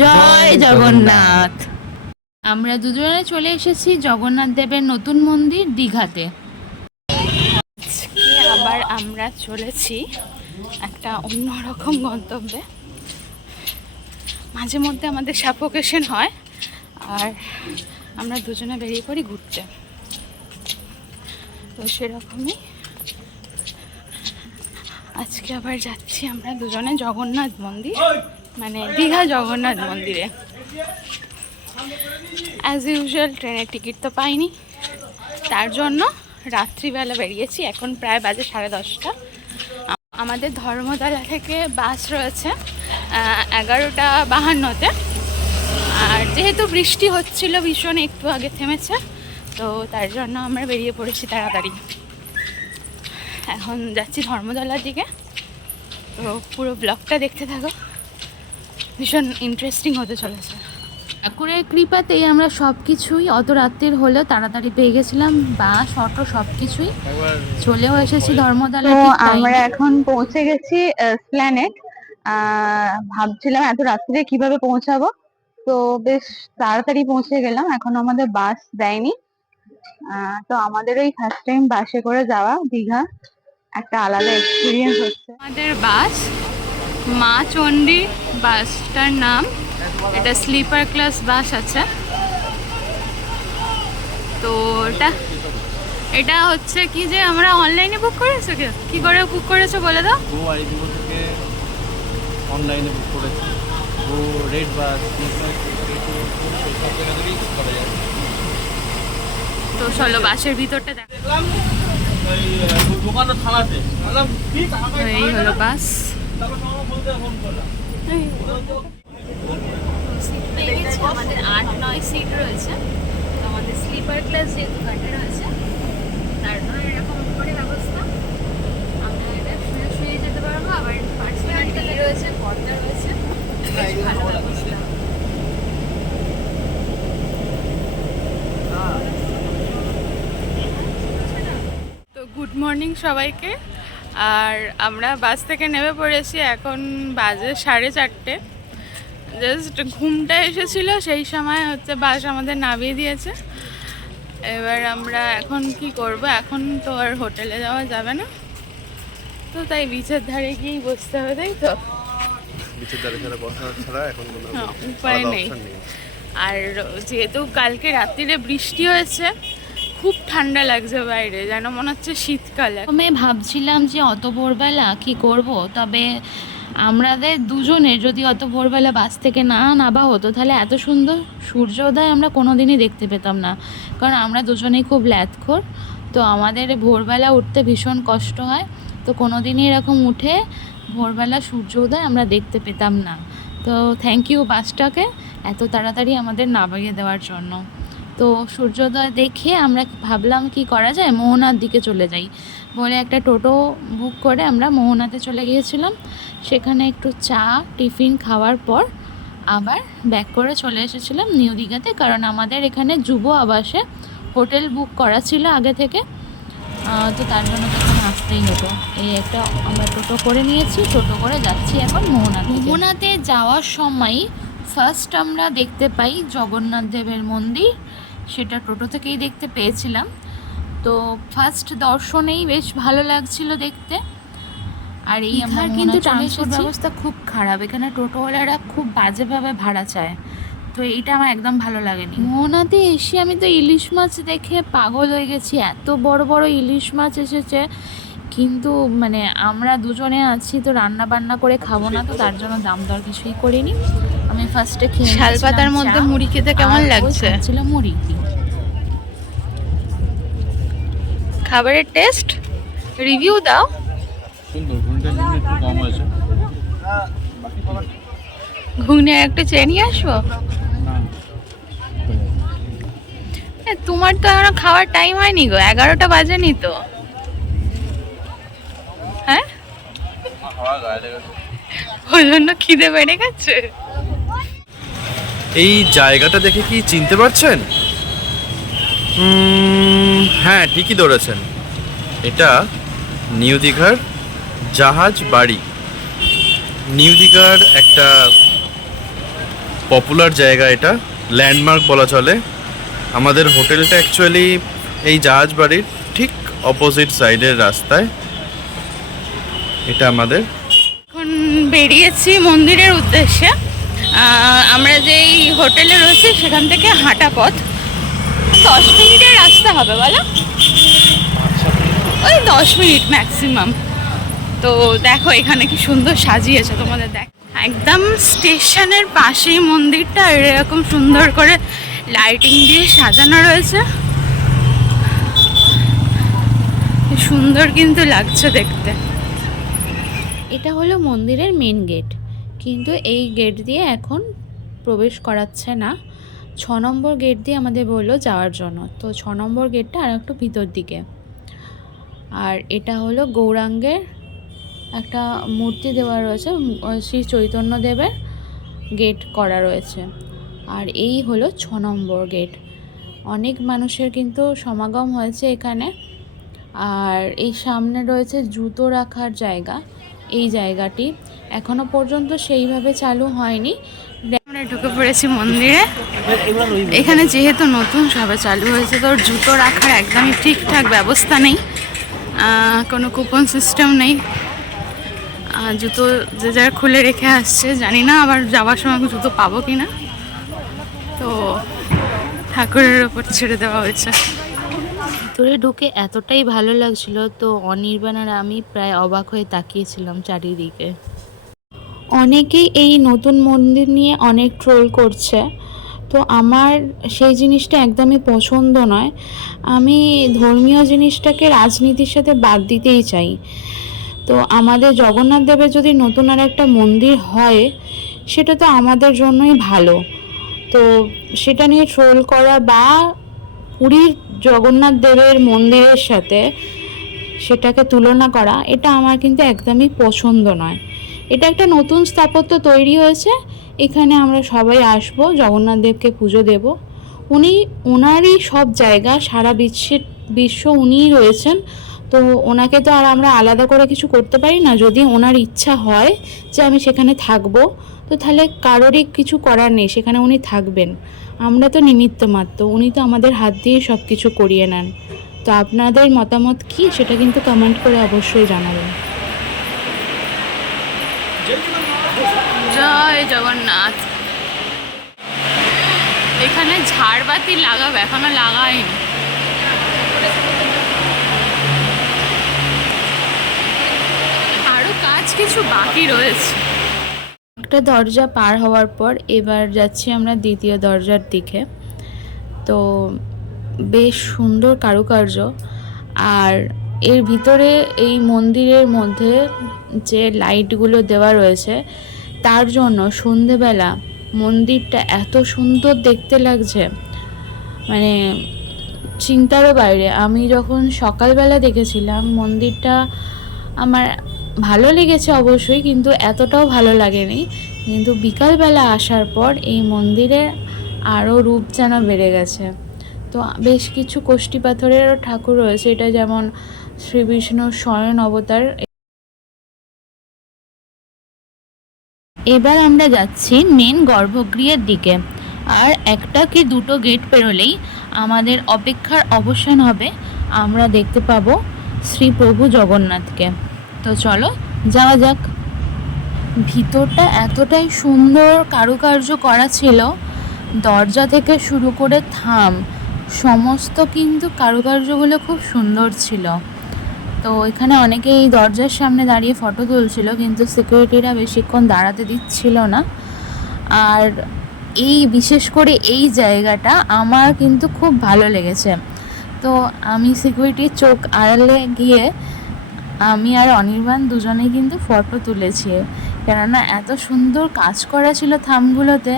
জয় জগন্নাথ। আমরা দুজনে চলে এসেছি জগন্নাথ দেবের নতুন মন্দির দীঘাতে। আবার আমরা চলেছি একটা অন্যরকম গন্তব্যে। মাঝে মধ্যে আমাদের সাফোকেশন হয় আর আমরা দুজনে বেরিয়ে পড়ি ঘুরতে। তো সেরকমই আজকে আবার যাচ্ছি আমরা দুজনে জগন্নাথ মন্দির, মানে দীঘা জগন্নাথ মন্দিরে। অ্যাজ ইউজুয়াল ট্রেনের টিকিট তো পাইনি, তার জন্য রাত্রিবেলা বেরিয়েছি। এখন প্রায় বাজে 10:30। আমাদের ধর্মতলা থেকে বাস রয়েছে 11:52-তে। আর যেহেতু বৃষ্টি হচ্ছিল ভীষণ, একটু আগে থেমেছে, তো তার জন্য আমরা বেরিয়ে পড়েছি তাড়াতাড়ি। এখন যাচ্ছি ধর্মতলার দিকে। তো পুরো ব্লগটা দেখতে থাকো, ভীষণ ইন্টারেস্টিং হতে চলেছে। ঠাকুরের কৃপাতেই আমরা সব কিছুই অত রাত্রির হলেও তাড়াতাড়ি পেয়ে গেছিলাম, বাস অটো সব কিছুই। চলেও এসেছি ধর্মতলা। তো আমরা এখন পৌঁছে গেছি এসপ্ল্যানেড। ভাবছিলাম এত রাত্রিরে কিভাবে পৌঁছাবো, তো বেশ তাড়াতাড়ি পৌঁছে গেলাম। এখন আমাদের বাস দেয়নি, তো আমাদের ওই ফার্স্ট টাইম বাসে করে যাওয়া দীঘা, একটা আলাদা এক্সপিরিয়েন্স হচ্ছে। আমাদের বাস মা চণ্ডী বাসটার নাম, এটা স্লিপার ক্লাস বাস আছে। তো এটা হচ্ছে কি যে আমরা অনলাইনে বুক করেছো, কি করে বুক করেছো বলে দাও। থেকে অনলাইনে বুক করেছি। ও রেড বাস তো চলো বাসের ভিতরটা দেখ। এই হলো বাস। আমাদের 8-9 সিট রয়েছে। তো আমাদের স্লিপার ক্লাস যেহেতু ঘাটে রয়েছে, তার জন্য এরকম করে ব্যবস্থা। আমরা এটা শুয়ে শুয়ে যেতে পারবো, আবার পার্সোনাল টিভি রয়েছে, পর্দা রয়েছে, বেশ ভালো ব্যবস্থা। তো গুড মর্নিং সবাইকে। আর আমরা বাস থেকে নেমে পড়েছি, এখন বাজে 4:30। জাস্ট ঘুমটা এসেছিল, সেই সময় হচ্ছে বাস আমাদের নামিয়ে দিয়েছে। এবার আমরা এখন কি করব, এখন তো আর হোটেলে যাওয়া যাবে না, তো তাই বিচের ধারে গিয়েই বসতে হবে, তাই তো। বিচের ধারে ছাড়া বসা ছাড়া এখন কোনো উপায় নেই। আর যেহেতু কালকে রাত্রিরে বৃষ্টি হয়েছে, খুব ঠান্ডা লাগছে বাইরে, যেন মনে হচ্ছে শীতকালে। আমি ভাবছিলাম যে অত ভোরবেলা কি করব, তবে আমাদের দুজনের যদি অত ভোরবেলা বাস থেকে না নামা হতো, তাহলে এত সুন্দর সূর্যোদয় আমরা কোনোদিনই দেখতে পেতাম না। কারণ আমরা দুজনেই খুব ল্যাথখোর, তো আমাদের ভোরবেলা উঠতে ভীষণ কষ্ট হয়। তো কোনোদিনই এরকম উঠে ভোরবেলা সূর্যোদয় আমরা দেখতে পেতাম না। তো থ্যাংক ইউ বাসটাকে এত তাড়াতাড়ি আমাদের নামিয়ে দেওয়ার জন্য। তো সূর্যোদয় দেখে আমরা ভাবলাম কি করা যায়, মোহনার দিকে চলে যাই বলে একটা টোটো বুক করে আমরা মোহনাতে চলে গিয়েছিলাম। সেখানে একটু চা টিফিন খাওয়ার পর আবার ব্যাক করে চলে এসেছিলাম নিউ দীঘাতে, কারণ আমাদের এখানে যুব আবাসে হোটেল বুক করা ছিল আগে থেকে। তো তার জন্য তখন আসতেই হতো। এই একটা আমরা টোটো করে নিয়েছি, টোটো করে যাচ্ছি এখন মোহনাতে। মোহনাতে যাওয়ার সময় ফার্স্ট আমরা দেখতে পাই জগন্নাথ দেবের মন্দির, সেটা টোটো থেকেই দেখতে পেয়েছিলাম। তো ফার্স্ট দর্শনেই বেশ ভালো লাগছিল দেখতে। আর এই আমার কিন্তু ট্রান্সপোর্ট ব্যবস্থা খুব খারাপ, এখানে টোটোওয়ালারা খুব বাজেভাবে ভাড়া চায়, তো এইটা আমার একদম ভালো লাগেনি। মোহনাতে এসে আমি তো ইলিশ মাছ দেখে পাগল হয়ে গেছি, এত বড় বড় ইলিশ মাছ এসেছে। কিন্তু মানে আমরা দুজনে আছি, তো রান্না বান্না করে খাবো না, তো তার জন্য দাম দর কিছুই করিনি। আমি ফার্স্টে খেয়ে শালপাতার মধ্যে মুড়ি খেতে কেমন লাগছে? ছিল মুড়ি। খাবারের টেস্ট রিভিউ দাও। সুন্দর, ঘুমটা একটু কম হয়েছে। ঘুগনি আর একটা চেয়ে নিয়ে আসবো। তোমার তো এখনো খাওয়ার টাইম হয়নি গো, 11টা বাজেনি তো। হ্যাঁ, ওই জন্য খিদে বেড়ে গেছে। এই জায়গাটা দেখে কি চিনতে পারছেন? হ্যাঁ, ঠিকই ধরেছেন, এটা নিউ দীঘার জাহাজ বাড়ি। নিউ দীঘার একটা পপুলার জায়গা, এটা ল্যান্ডমার্ক বলা চলে। আমাদের হোটেলটা অ্যাকচুয়ালি এই জাহাজ বাড়ির ঠিক অপোজিট সাইডের রাস্তায়। এটা আমাদের এখন বেরিয়েছি মন্দিরের উদ্দেশ্যে। আমরা যেই হোটেলে রয়েছি সেখান থেকে হাঁটা পথ, 10 মিনিটের রাস্তা হবে বলো, ওই 10 মিনিট ম্যাক্সিমাম। তো দেখো এখানে কি সুন্দর সাজিয়েছে, তোমাদের দেখ একদম স্টেশনের পাশেই মন্দিরটা, এরকম সুন্দর করে লাইটিং দিয়ে সাজানো রয়েছে, সুন্দর কিন্তু লাগছে দেখতে। এটা হলো মন্দিরের মেন গেট, কিন্তু এই গেট দিয়ে এখন প্রবেশ করাচ্ছে না। 6 নম্বর গেট দিয়ে আমাদের বললো যাওয়ার জন্য, তো 6 নম্বর গেটটা আর একটু ভিতর দিকে। আর এটা হলো গৌরাঙ্গের একটা মূর্তি দেওয়া রয়েছে, শ্রী চৈতন্যদেবের গেট করা রয়েছে। আর এই হলো 6 নম্বর গেট। অনেক মানুষের কিন্তু সমাগম হয়েছে এখানে। আর এই সামনে রয়েছে জুতো রাখার জায়গা। এই জায়গাটি এখনো পর্যন্ত সেইভাবে চালু হয়নি। আমরা ঢুকে পড়েছি মন্দিরে। এখানে যেহেতু নতুন সবে চালু হয়েছে, তো জুতো রাখার একদমই ঠিকঠাক ব্যবস্থা নেই, কোনো কুপন সিস্টেম নেই। জুতো যে যার খুলে রেখে আসছে, জানি না আবার যাওয়ার সময় জুতো পাবো কি না। তো ঠাকুরের ওপর ছেড়ে দেওয়া হয়েছে। ভিতরে ঢুকে এতটাই ভালো লাগছিল, তো অনির্বাণ আর আমি প্রায় অবাক হয়ে তাকিয়েছিলাম চারিদিকে। অনেকেই এই নতুন মন্দির নিয়ে অনেক ট্রোল করছে, তো আমার সেই জিনিসটা একদমই পছন্দ নয়। আমি ধর্মীয় জিনিসটাকে রাজনীতির সাথে বাদ দিতেই চাই। তো আমাদের জগন্নাথ দেবের যদি নতুন আর একটা মন্দির হয়, সেটা তো আমাদের জন্যই ভালো। তো সেটা নিয়ে ট্রোল করা বা পুরীর জগন্নাথ দেবের মন্দিরের সাথে সেটাকে তুলনা করা, এটা আমার কিন্তু একদমই পছন্দ নয়। এটা একটা নতুন স্থাপত্য তৈরি হয়েছে, এখানে আমরা সবাই আসব, জগন্নাথ দেবকে পুজো দেব। ওনারই সব জায়গা, সারা বিশ্ব উনিই রয়েছেন। তো ওনাকে তো আর আমরা আলাদা করে কিছু করতে পারি না। যদি ওনার ইচ্ছা হয় যে আমি সেখানে থাকবো, তো তাহলে কারোরই কিছু করার নেই, সেখানে উনি থাকবেন। আমরা তো নিমিত্ত মাত্র, উনি তো আমাদের হাত দিয়ে সব কিছু করিয়ে নেন। তো আপনাদের মতামত কি, সেটা কিন্তু কমেন্ট করে অবশ্যই জানাবেন। জয় জগন্নাথ। এখানে ঝাড়বাতি লাগাবে, এখনো লাগায়নি। আরো কাজ কিছু বাকি রয়েছে। একটা দরজা পার হওয়ার পর এবার যাচ্ছি আমরা দ্বিতীয় দরজার দিকে। তো বেশ সুন্দর কারুকার্য। আর এর ভিতরে এই মন্দিরের মধ্যে যে লাইটগুলো দেওয়া রয়েছে, তার জন্য সন্ধেবেলা মন্দিরটা এত সুন্দর দেখতে লাগছে, মানে চিন্তারও বাইরে। আমি যখন সকালবেলা দেখেছিলাম মন্দিরটা, আমার ভালো লেগেছে অবশ্যই, কিন্তু এতটাও ভালো লাগেনি। কিন্তু বিকালবেলা আসার পর এই মন্দিরের আরও রূপ যেন বেড়ে গেছে। তো বেশ কিছু কষ্টি পাথরেরও ঠাকুর রয়েছে, এটা যেমন শ্রী বিষ্ণুর শয়ন অবতার। এবার আমরা যাচ্ছি মেন গর্ভগৃহের দিকে। আর একটা কি দুটো গেট পেরোলেই আমাদের অপেক্ষার অবসান হবে, আমরা দেখতে পাবো শ্রী প্রভু জগন্নাথকে। তো চলো যাওয়া যাক। ভিতরটা এতটাই সুন্দর কারুকার্য করা ছিল, দরজা থেকে শুরু করে থাম সমস্ত কিন্তু কারুকার্যগুলো খুব সুন্দর ছিল। তো এখানে অনেকে এই দরজার সামনে দাঁড়িয়ে ফটো তুলছিল, কিন্তু সিকিউরিটিরা বেশিক্ষণ দাঁড়াতে দিচ্ছিল না। আর এই বিশেষ করে এই জায়গাটা আমার কিন্তু খুব ভালো লেগেছে। তো আমি সিকিউরিটির চোখ আড়ালে গিয়ে আমি আর অনির্বাণ দুজনেই কিন্তু ফটো তুলেছি, কেননা এত সুন্দর কাজ করা ছিল থামগুলোতে,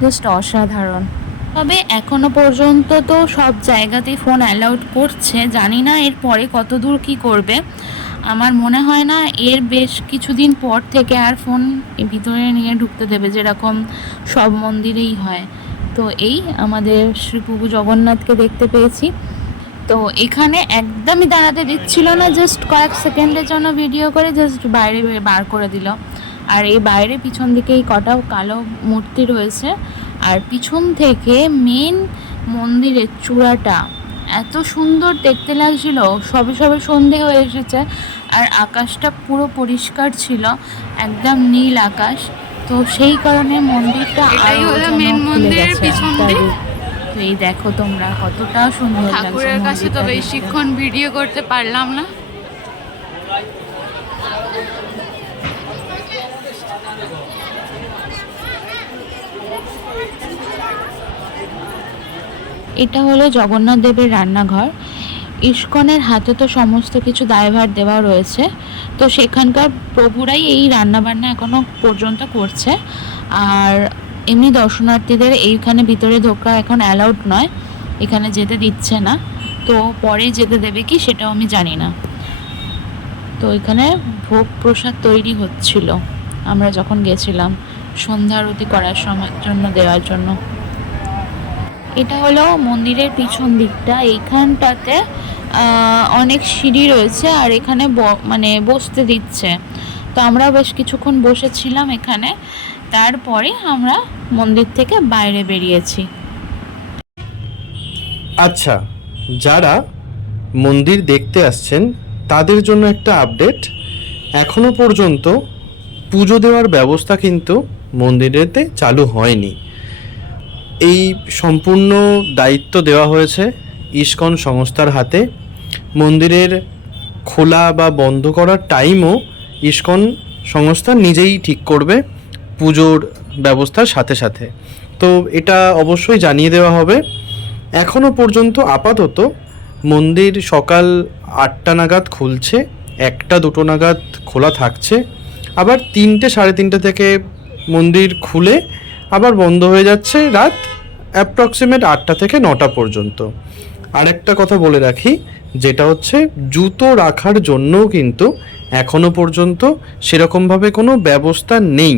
জাস্ট অসাধারণ। তবে এখনো পর্যন্ত তো সব জায়গাতেই ফোন অ্যালাউড করছে, জানি না এর পরে কত দূর কী করবে। আমার মনে হয় না এর বেশ কিছুদিন পর থেকে আর ফোন ভিতরে নিয়ে ঢুকতে দেবে, যেরকম সব মন্দিরেই হয়। তো এই আমাদের শ্রী প্রভু জগন্নাথকে দেখতে পেয়েছি। তো এখানে একদমই দাঁড়াতে দিচ্ছিল না, জাস্ট কয়েক সেকেন্ডের জন্য ভিডিও করে জাস্ট বাইরে বার করে দিল। আর এই বাইরে পিছন দিকে এই কটা কালো মূর্তি রয়েছে, আর পিছন থেকে মেন মন্দিরের চূড়াটা এত সুন্দর দেখতে লাগছিল। সবে সবে সন্ধে হয়ে এসেছে আর আকাশটা পুরো পরিষ্কার ছিল, একদম নীল আকাশ। তো সেই কারণে মন্দিরটা এটাই আরো হলো যেন মেন খুলে মন্দিরের গেছে পিছন একটা দিক। রূপ। তো এই দেখো তোমরা কতটা সুন্দর লাগছে ঠাকুরের কাছে তো মন্দিরটা দেখতে। বেশিক্ষণ ভিডিও করতে পারলাম না। এটা হলো জগন্নাথ দেবের রান্নাঘর। ইস্কনের হাতে তো সমস্ত কিছু দায়ভার দেওয়া রয়েছে, তো সেখানকার প্রভুরাই এই রান্নাবান্না এখনো পর্যন্ত করছে। আর এমনি দর্শনার্থীদের এইখানে ভিতরে ঢোকা এখন অ্যালাউড নয়, এখানে যেতে দিচ্ছে না। তো পরে যেতে দেবে কি সেটাও আমি জানি না। তো এখানে ভোগ প্রসাদ তৈরি হচ্ছিল আমরা যখন গেছিলাম সন্ধ্যা আরতি করার সময়ের জন্য দেওয়ার জন্য। এটা হলো মন্দিরের পিছন দিকটা। এইখানটাতে অনেক সিঁড়ি রয়েছে আর এখানে মানে বসতে দিচ্ছে। তো আমরা বেশ কিছুক্ষণ বসেছিলাম এখানে, তারপরে আমরা মন্দির থেকে বাইরে বেরিয়েছি। আচ্ছা, যারা মন্দির দেখতে আসছেন তাদের জন্য একটা আপডেট। এখনো পর্যন্ত পুজো দেওয়ার ব্যবস্থা কিন্তু মন্দিরেতে চালু হয়নি। এই সম্পূর্ণ দায়িত্ব দেওয়া হয়েছে ইস্কন সংস্থার হাতে। মন্দিরের খোলা বা বন্ধ করার টাইমও ইস্কন সংস্থা নিজেই ঠিক করবে পুজোর ব্যবস্থার সাথে সাথে। তো এটা অবশ্যই জানিয়ে দেওয়া হবে। এখনও পর্যন্ত আপাতত মন্দির সকাল 8টা নাগাদ খুলছে, 1টা-2টো নাগাদ খোলা থাকছে, আবার 3টে সাড়ে 3টে থেকে মন্দির খুলে আবার বন্ধ হয়ে যাচ্ছে রাত অ্যাপ্রক্সিমেট 8টা থেকে 9টা পর্যন্ত। আরেকটা কথা বলে রাখি, যেটা হচ্ছে জুতো রাখার জন্যও কিন্তু এখনও পর্যন্ত সেরকমভাবে কোনো ব্যবস্থা নেই।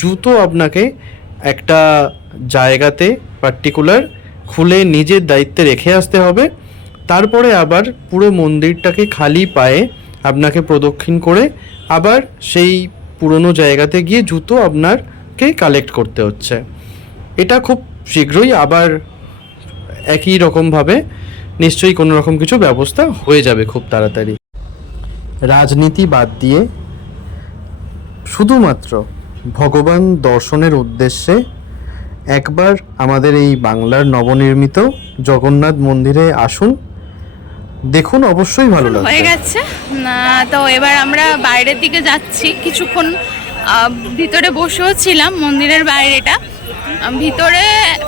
জুতো আপনাকে একটা জায়গাতে পার্টিকুলার খুলে নিজের দায়িত্বে রেখে আসতে হবে। তারপরে আবার পুরো মন্দিরটাকে খালি পায়ে আপনাকে প্রদক্ষিণ করে আবার সেই পুরনো জায়গাতে গিয়ে জুতো আপনাকে কালেক্ট করতে হচ্ছে। এটা খুব শীঘ্রই আবার একই রকমভাবে নিশ্চয়ই কোনো রকম কিছু ব্যবস্থা হয়ে যাবে খুব তাড়াতাড়ি। রাজনীতি বাদ দিয়ে শুধুমাত্র ভগবান দর্শনের উদ্দেশ্যে একবার আমাদের এই বাংলার নবনির্মিত জগন্নাথ মন্দিরে আসুন, দেখুন, অবশ্যই ভালো লাগবে। হয়ে গেছে না, তো এবার আমরা বাইরের দিকে যাচ্ছি। কিছুক্ষণ ভিতরে বসেও ছিলাম, মন্দিরের বাইরেটা। ভিতরে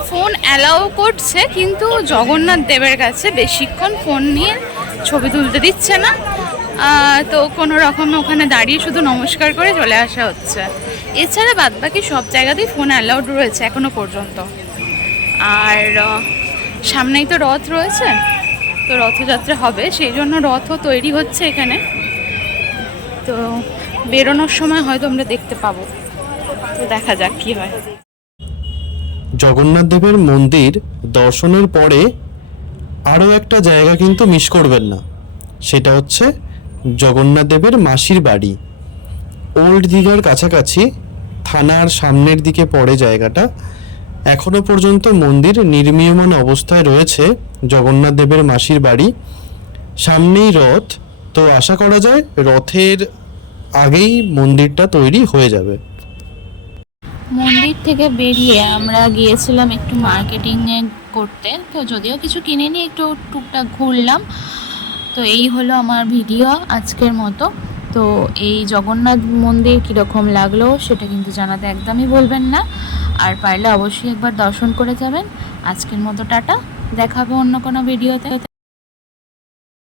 ফোন অ্যালাউ করছে, কিন্তু জগন্নাথ দেবের কাছে বেশিক্ষণ ফোন নিয়ে ছবি তুলতে দিচ্ছে না। তো কোনো রকমে ওখানে দাঁড়িয়ে শুধু নমস্কার করে চলে আসা হচ্ছে। এছাড়া বাদবাকি সব জায়গাতেই ফোন অ্যালাউড রয়েছে এখনো পর্যন্ত। আর সামনেই তো রথ রয়েছে, তো রথযাত্রা হবে, সেই জন্য রথও তৈরি হচ্ছে এখানে। তো বেরোনোর সময় হয়তো আমরা দেখতে পাবো, তো দেখা যাক কি হয়। জগন্নাথ দেবের মন্দির দর্শনের পরে আরও একটা জায়গা কিন্তু মিস করবেন না, সেটা হচ্ছে জগন্নাথ দেবের মাসির বাড়ি। ওল্ড দীঘার কাছাকাছি থানার সামনের দিকে পড়ে জায়গাটা। এখনো পর্যন্ত মন্দির নির্মীয়মান অবস্থায় রয়েছে জগন্নাথ দেবের মাসির বাড়ি। সামনেই রথ, তো আশা করা যায় রথের আগেই মন্দিরটা তৈরি হয়ে যাবে। মন্দির থেকে বেরিয়ে আমরা গিয়েছিলাম একটু মার্কেটিং করতে, তো যদিও কিছু কিনিনি, একটু টুকটাক ঘুরলাম। তো এই হলো আমার ভিডিও আজকের মতো। তো এই জগন্নাথ মন্দির কীরকম লাগলো সেটা কিন্তু জানাতে একদমই বলবেন না, আর পারলে অবশ্যই একবার দর্শন করে যাবেন। আজকের মতো টাটা, দেখা হবে অন্য কোনো ভিডিওতে।